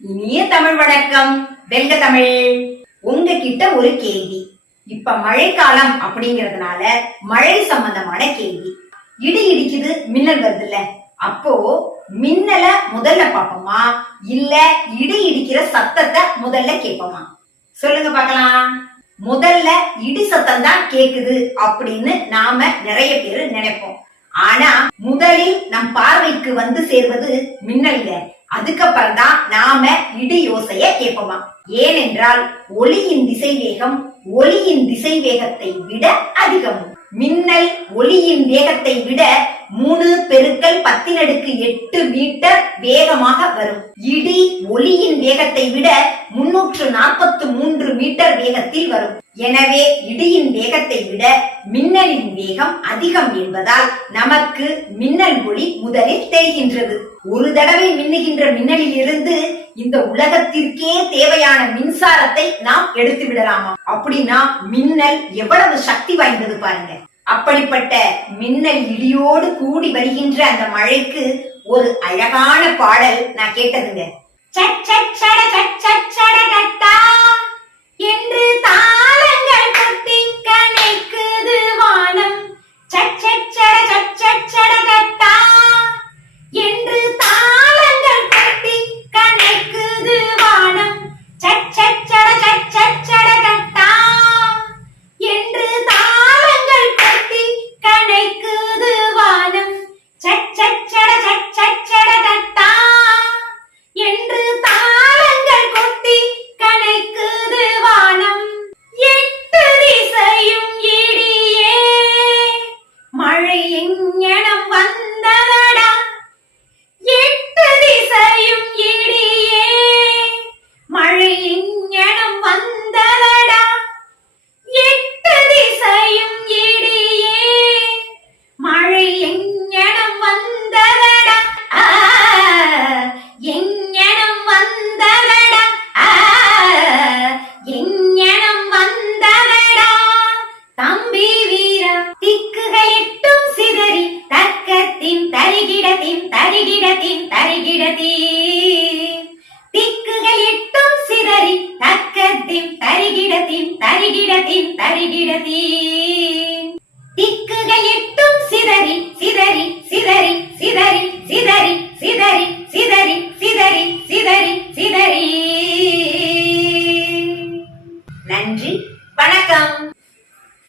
இனிய தமிழ் வணக்கம். வெல்க தமிழ். உங்ககிட்ட ஒரு கேள்வி. இப்ப மழைக்காலம் அப்படிங்கறதுனால மழை சம்பந்தமான கேள்வி. இடி இடிக்குது, மின்னல் வருதுல்ல, அப்போ மின்னல முதல்ல பாப்போமா இல்ல இடி இடிக்கிற சத்தத்தை முதல்ல கேட்போமா? சொல்லுங்க பாக்கலாம். முதல்ல இடி சத்தம் தான் கேக்குது அப்படின்னு நாம நிறைய பேரு நினைப்போம். ஆனா முதலில் நம் பார்வைக்கு வந்து சேர்வது மின்னல்ல. அதுக்கப்புறம் தான் நாம இடி யோசைய கேட்போமா. ஏனென்றால் ஒளியின் திசைவேகம் ஒளியின் திசைவேகத்தை விட அதிகம். மின்னல் ஒளியின் வேகத்தை விட 3×10⁸ மீட்டர் வேகமாக வரும். இடி ஒளியின் வேகத்தை விட 343 மீட்டர் வேகத்தில் வரும். எனவே இடியின் வேகத்தை விட மின்னலின் வேகம் அதிகம் என்பதால் நமக்கு மின்னல் ஒளி முதலில் தெரிகின்றது. ஒரு தடவை மின்னுகின்ற மின்னலில் இருந்து இந்த உலகத்திற்கே தேவையான மின்சாரத்தை நாம் எடுத்து விடலாமா? அப்படின்னா மின்னல் எவ்வளவு சக்தி வாய்ந்தது பாருங்க. அப்படிப்பட்ட மின்னல் இடியோடு கூடி வருகின்ற அந்த மழைக்கு ஒரு அழகான பாடல் நான் கேட்டதுங்க. என்று தாளங்கள் கொட்டி கணைக்குது வானம். என்று தாளங்கள் கொட்டி கணைக்குது வானம். என்று தாளங்கள் கொட்டி கணைக்குது வானம். என்று தாளங்கள் கொட்டி கணைக்குது வானம். எட்டு திசையும் இடியே மழை எங்கனம் வந்ததடா. எட்டு திசையும் இடியே மழை எங்கனம் வந்ததடா. எட்டு திசையும் இடியே மழை எங்கனம் வந்ததடா. எங்கனம் வந்ததடா. எங்கனம் வந்ததடா. தம்பி வீரா திக்குகள் எட்டும் சிதறி தர்க்கத்தின் தரிகிடத்தின் தரிகிடத்தின் தரிகிடத்தீ. திக்குகள் எட்டும் சிதறி தர்க்கத்தின் தரிகிடத்தின் தரிகிடத்தின் தரிகிடத்தீ.